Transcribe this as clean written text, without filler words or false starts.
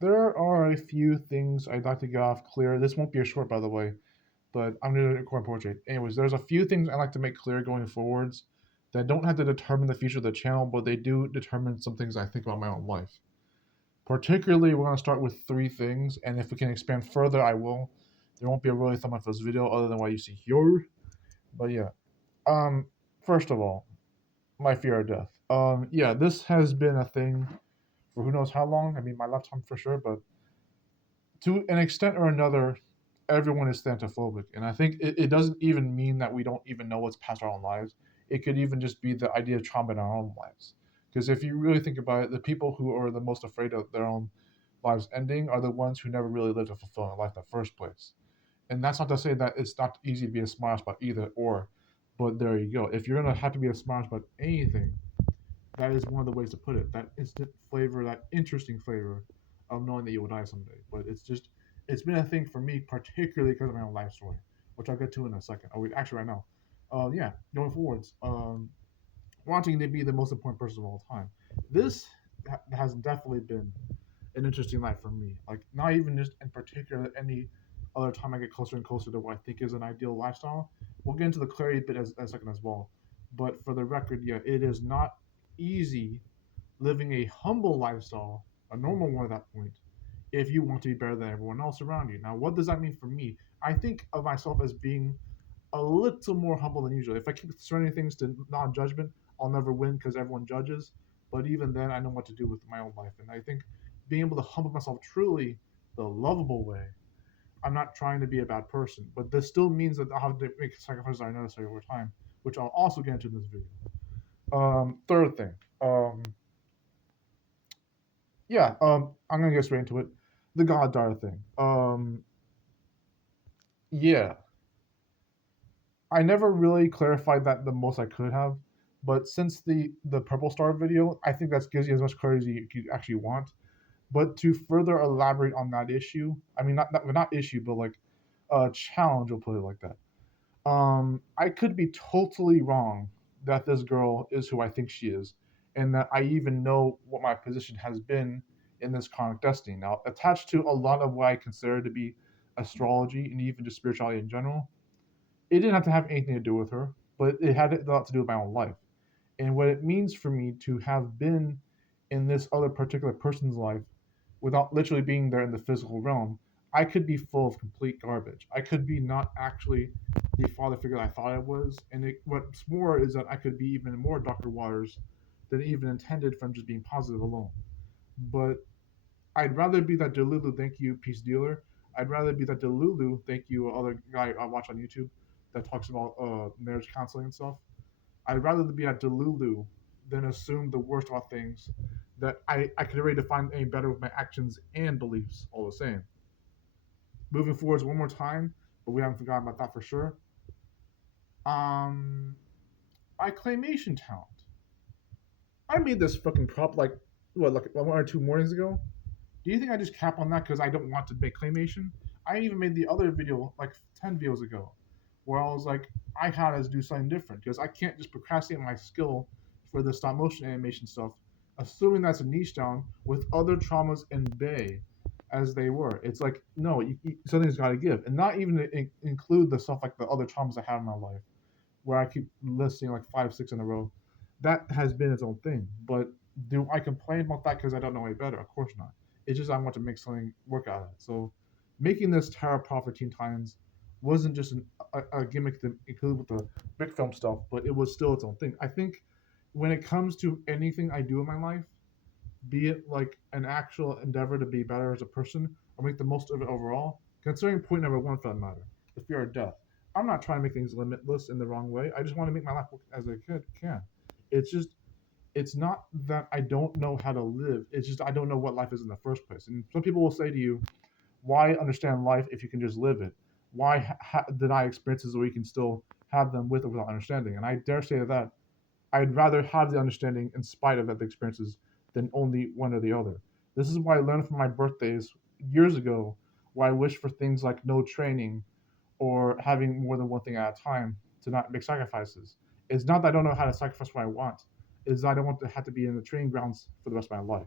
There are a few things I'd like to get off clear. This won't be a short, by the way, but I'm going to record portrait. Anyways, there's a few things I like to make clear going forwards that don't have to determine the future of the channel, but they do determine some things I think about my own life. Particularly, we're going to start with three things, and if we can expand further, I will. There won't be a really thumb up for this video other than what you see here. But yeah, first of all, my fear of death. Yeah, this has been a thing for who knows how long. I mean, my lifetime for sure, but to an extent or another, everyone is thanatophobic. And I think it doesn't even mean that we don't even know what's past our own lives. It could even just be the idea of trauma in our own lives. Because if you really think about it, the people who are the most afraid of their own lives ending are the ones who never really lived a fulfilling life in the first place. And that's not to say that it's not easy to be a smart about either or, but there you go. If you're gonna have to be a smart about anything, that is one of the ways to put it. That instant flavor, that interesting flavor of knowing that you will die someday. But it's been a thing for me, particularly because of my own life story, which I'll get to in a second. Oh, actually, right now. Yeah, going forwards, wanting to be the most important person of all time. This has definitely been an interesting life for me. Like, not even just in particular any other time I get closer and closer to what I think is an ideal lifestyle. We'll get into the clarity bit as a second as well. But for the record, yeah, it is not easy living a humble lifestyle, a normal one at that point, if you want to be better than everyone else around you. Now, what does that mean for me? I think of myself as being a little more humble than usual. If I keep surrendering things to non judgment, I'll never win because everyone judges. But even then, I know what to do with my own life. And I think being able to humble myself truly the lovable way, I'm not trying to be a bad person. But this still means that I'll have to make sacrifices that are necessary over time, which I'll also get into in this video. Third thing. Yeah, I'm gonna get straight into it. The Goddaughter thing. Yeah, I never really clarified that the most I could have, but since the Purple Star video, I think that gives you as much clarity as you could actually want. But to further elaborate on that issue, I mean not issue, but like a challenge, we'll put it like that. I could be totally wrong that this girl is who I think she is, and that I even know what my position has been in this karmic destiny. Now, attached to a lot of what I consider to be astrology and even just spirituality in general, it didn't have to have anything to do with her, but it had a lot to do with my own life and what it means for me to have been in this other particular person's life without literally being there in the physical realm. I could be full of complete garbage. I could be not actually the father figure I thought I was, and what's more is that I could be even more Dr. Waters than even intended from just being positive alone. But I'd rather be that Delulu thank you peace dealer. I'd rather be that Delulu thank you other guy I watch on YouTube that talks about marriage counseling and stuff. I'd rather be at Delulu than assume the worst about things that I could already define any better with my actions and beliefs all the same. Moving forwards one more time, but we haven't forgotten about that for sure. Um, my claymation talent. I made this fucking prop like 1 or 2 mornings ago. Do you think I just cap on that because I don't want to make claymation? I even made the other video like 10 videos ago where I was like, I had to do something different because I can't just procrastinate my skill for the stop motion animation stuff, assuming that's a niche down with other traumas in bay as they were. It's like, no, something's got to give. And not even to include the stuff like the other traumas I have in my life where I keep listing like 5, 6 in a row. That has been its own thing. But do I complain about that because I don't know any better? Of course not. It's just I want to make something work out of it. So making this Terra Prophet Teen Titans wasn't just a gimmick to include with the big film stuff, but it was still its own thing. I think when it comes to anything I do in my life, be it like an actual endeavor to be better as a person or make the most of it overall, considering point number one for that matter, the fear of death. I'm not trying to make things limitless in the wrong way. I just want to make my life work as I can. It's just it's not that I don't know how to live. It's just I don't know what life is in the first place. And some people will say to you, "Why understand life if you can just live it? Why deny experiences where you can still have them with or without understanding?" And I dare say that I'd rather have the understanding in spite of the experiences than only one or the other. This is why I learned from my birthdays years ago, why I wish for things like no training or having more than one thing at a time to not make sacrifices. It's not that I don't know how to sacrifice what I want. It's that I don't want to have to be in the training grounds for the rest of my life.